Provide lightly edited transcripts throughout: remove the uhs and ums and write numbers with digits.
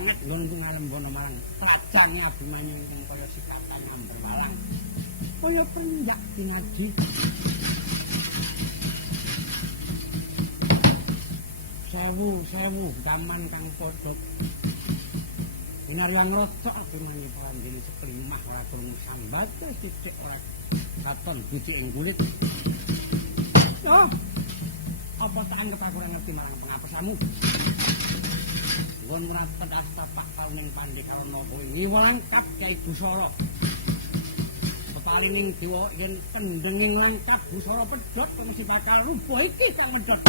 sanget nggon ngalembana marang trajange Abimanyu ingkang kaya sikatan amber walang. Kaya penjak pinaji. Sewu gaman kang padha. Inarian locok Abimanyu pandene seklimah ora krungu sambat sithik ora katon biji ing kulit. Oh, apa tak anggap aku ora ngerti marang pengapesamu? Nggon mrapet astapak kauning pandhe karo napa wingi langkap Kyai Busara. Pepalining dewa yen kendenging langkap Busara pedhot mesti bakal rubuh iki kang medhot.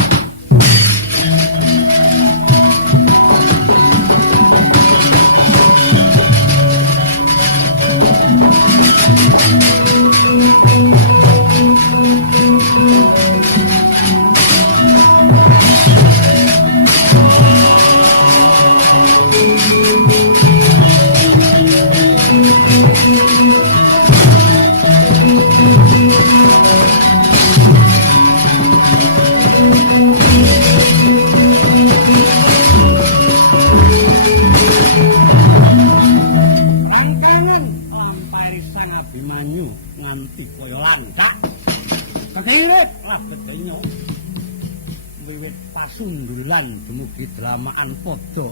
Sundulan dumugi dramaan padha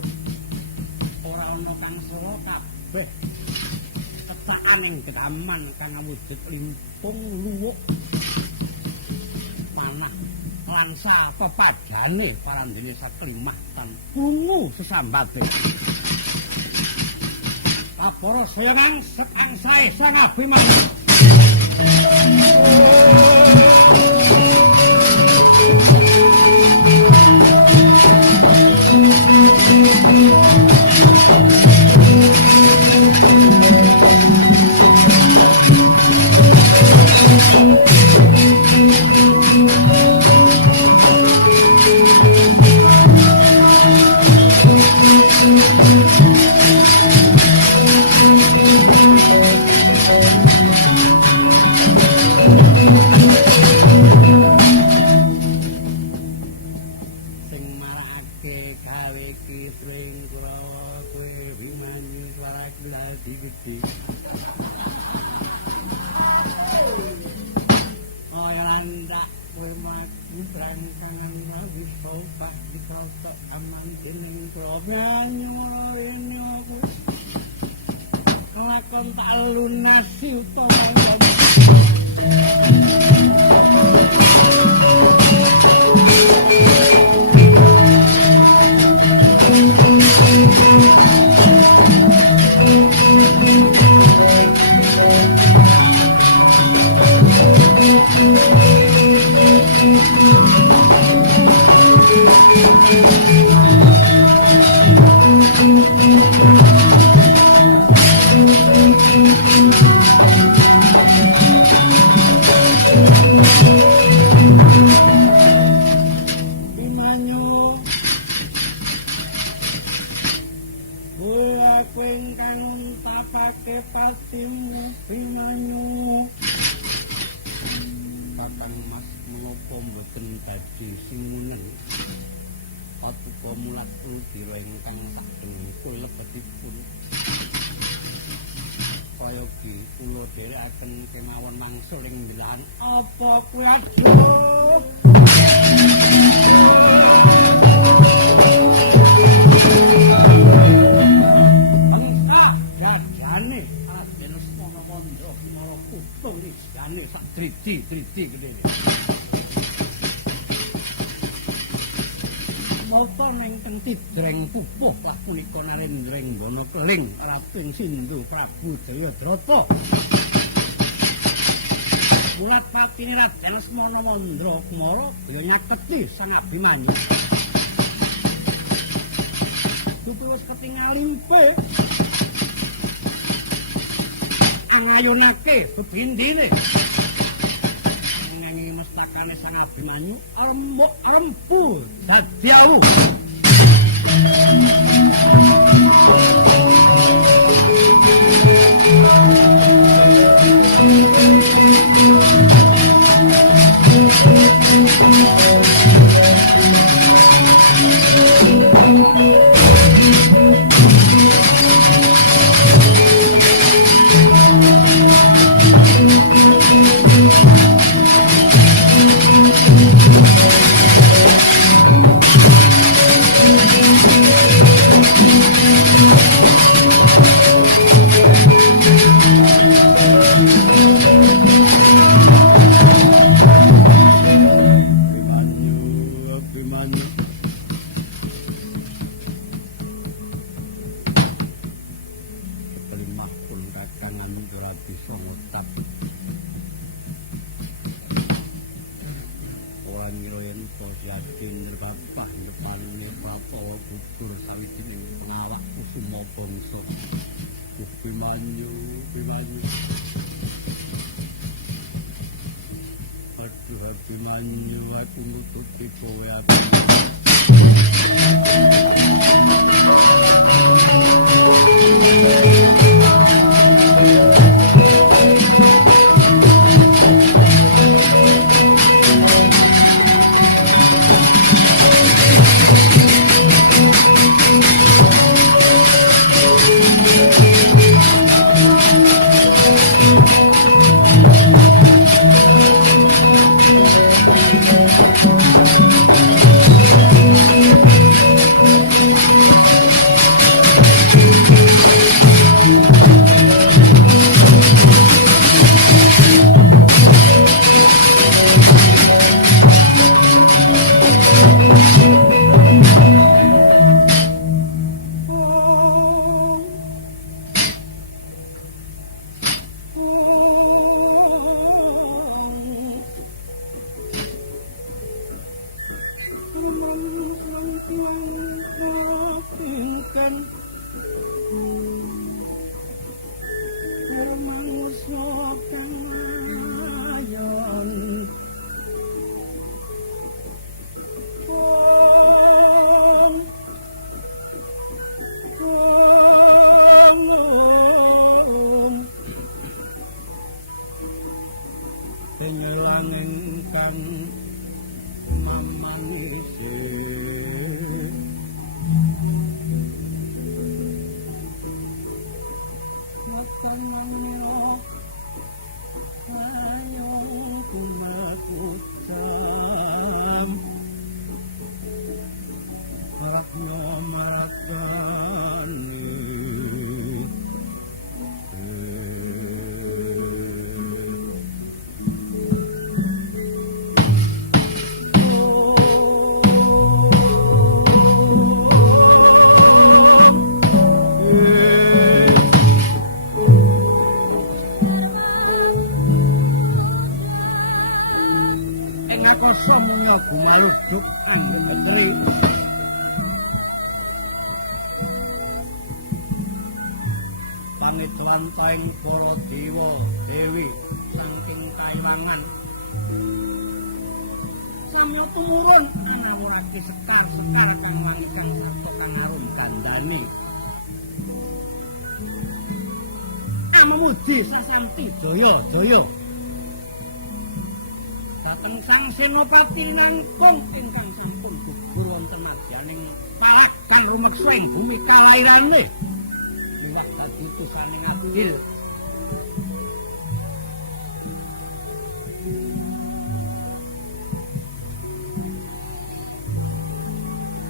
ora ana kang salah kabeh kecakan ing gaman kang awujud limpung luwuk panah lansa pepadane parandene saklimah tan krungu sesambate kapara saya nang sekangsae sang Abimanyu. Sindhu Prabu Jayadrata mulat patine Raden Lesmana Mandra Kumara ya nyaketi sang Abimanyu kudu wis ketingal limpe angayunake bebindine nanging mestakane sang Abimanyu rembuk rempu dadi awu. gugur sawijining pengawak kusuma bangsa. Bimanyu. Aduh Bimanyu aku nututi kowe ati. Lantaing para dewa dewi saking kaiwangan samya tumurun anawurake sekar-sekar kang wangi kang sarta kang arum kandhane amemuji sasanti jaya dhateng sang senopati nangkung ingkang sampun gugur wonten adyaning palagan rumeksa ing bumi kalairane liwat dadi utusaning adil.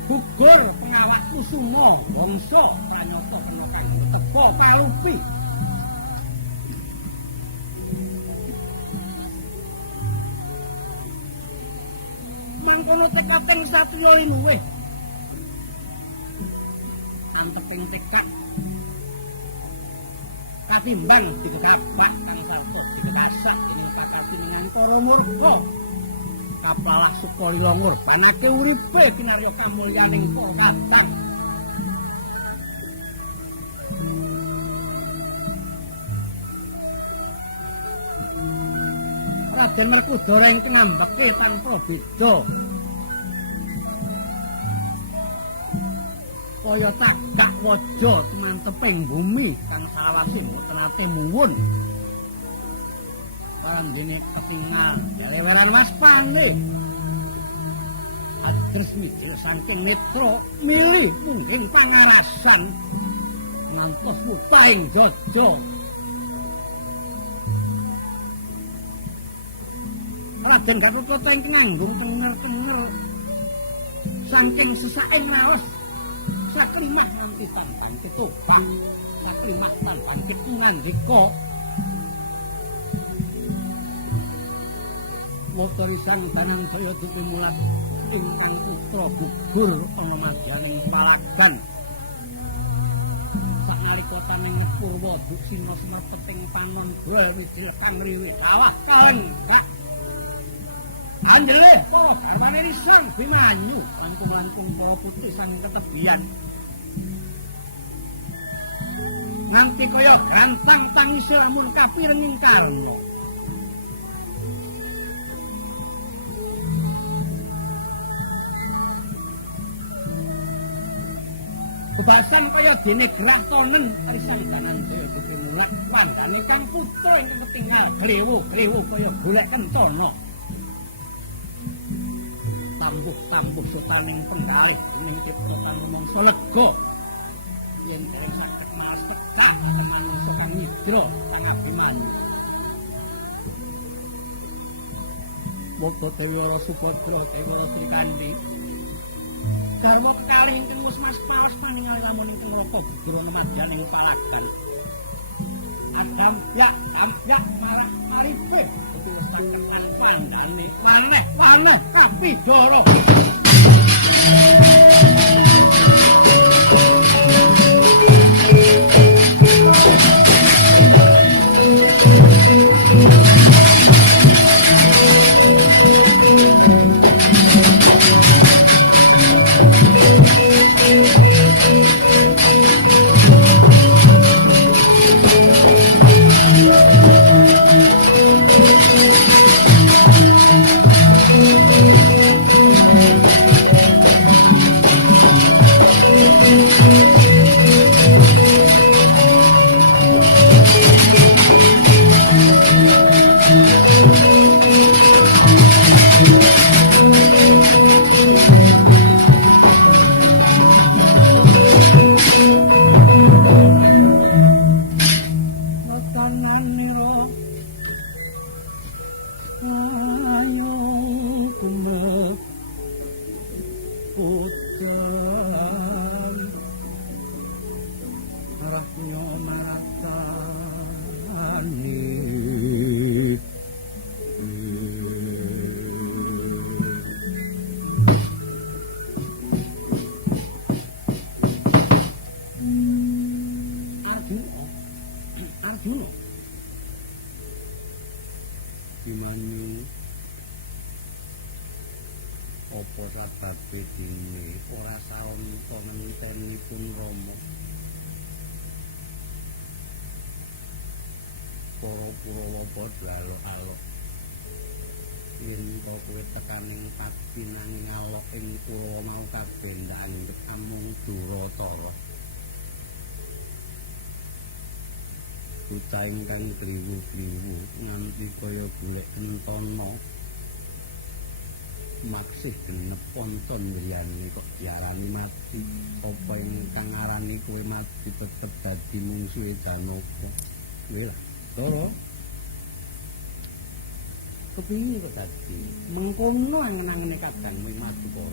Gugur pengawak kusuma bangsa pranyata kena kanggo teka kalupi. Mangkono tekating satriya linuwih anteking tekad katimbang digegabak kang sarta digekasak dening kakati minangkara murka kapalah Sukalila ngorbanake uripe kinarya kamulyaning para kadang Raden Werkudara ingkang ngambeke tanpa beda kaya tagak waja tumanteping bumi kang salawase mboten ate muwun parandene ketingal deleweran waspane adres midil saking netra milih mungkin pangarasan ngantos mutaing jaja Raden Gatotkaca ingkang nanggung tenger-tenger saking sesaking raos sakrimah nanti tanpan ketopang sakrimah tanpan ketungandika wotari sang danan saya dupi mulat ingkang putra gugur ana madyaning palagan sanalika taning purwa buksina semerpeting panon dol widil kang riwih lawah kaleng kak Anjele, para garwane risang Bimanyu, langkung-langkung para putih sang ketebian. Nganti kaya gantang tangise lamun kapirenging Karna. Bebasan kaya dene gerah tonen risang Dananjaya Putri mulak wandane kang putra ing ketinggal glewu-glewu kaya golek kencana. Tambuh-tambuh sotaning penggalih ning cipta kang mangsa lega. Yen dereng saged malas tekak manungsa kang nidra sang Abimanyu. Moko Dewi Ora Subadra, Dewi Ora Srikandhi. Garwa kalih ingkang wis mas paningali lamun ingkang Loka Budra Madyan ing Palagan. Ambyak marah maripe wis saketan kandhane waneh kapidara. Arjuna. Bimanyu apa sababe dene ora saonta mentenipun Rama. Para Kurawa padha alok-alok. Yen to kowe tekaning kapinanging alok ing Kurawa mau kabeh ndak anggep amung Duratara. Bocah ingkang driwu-driwu nganti kaya golek entana. Maksih genep ponton liyane kok diarani mati. Apa ingkang arani kowe mati pepet dadi mungsuhe Janaka. Kowe lah, Dara. Kepingin kok dadi. Mengkono angen-angene kadang kowe mati kok.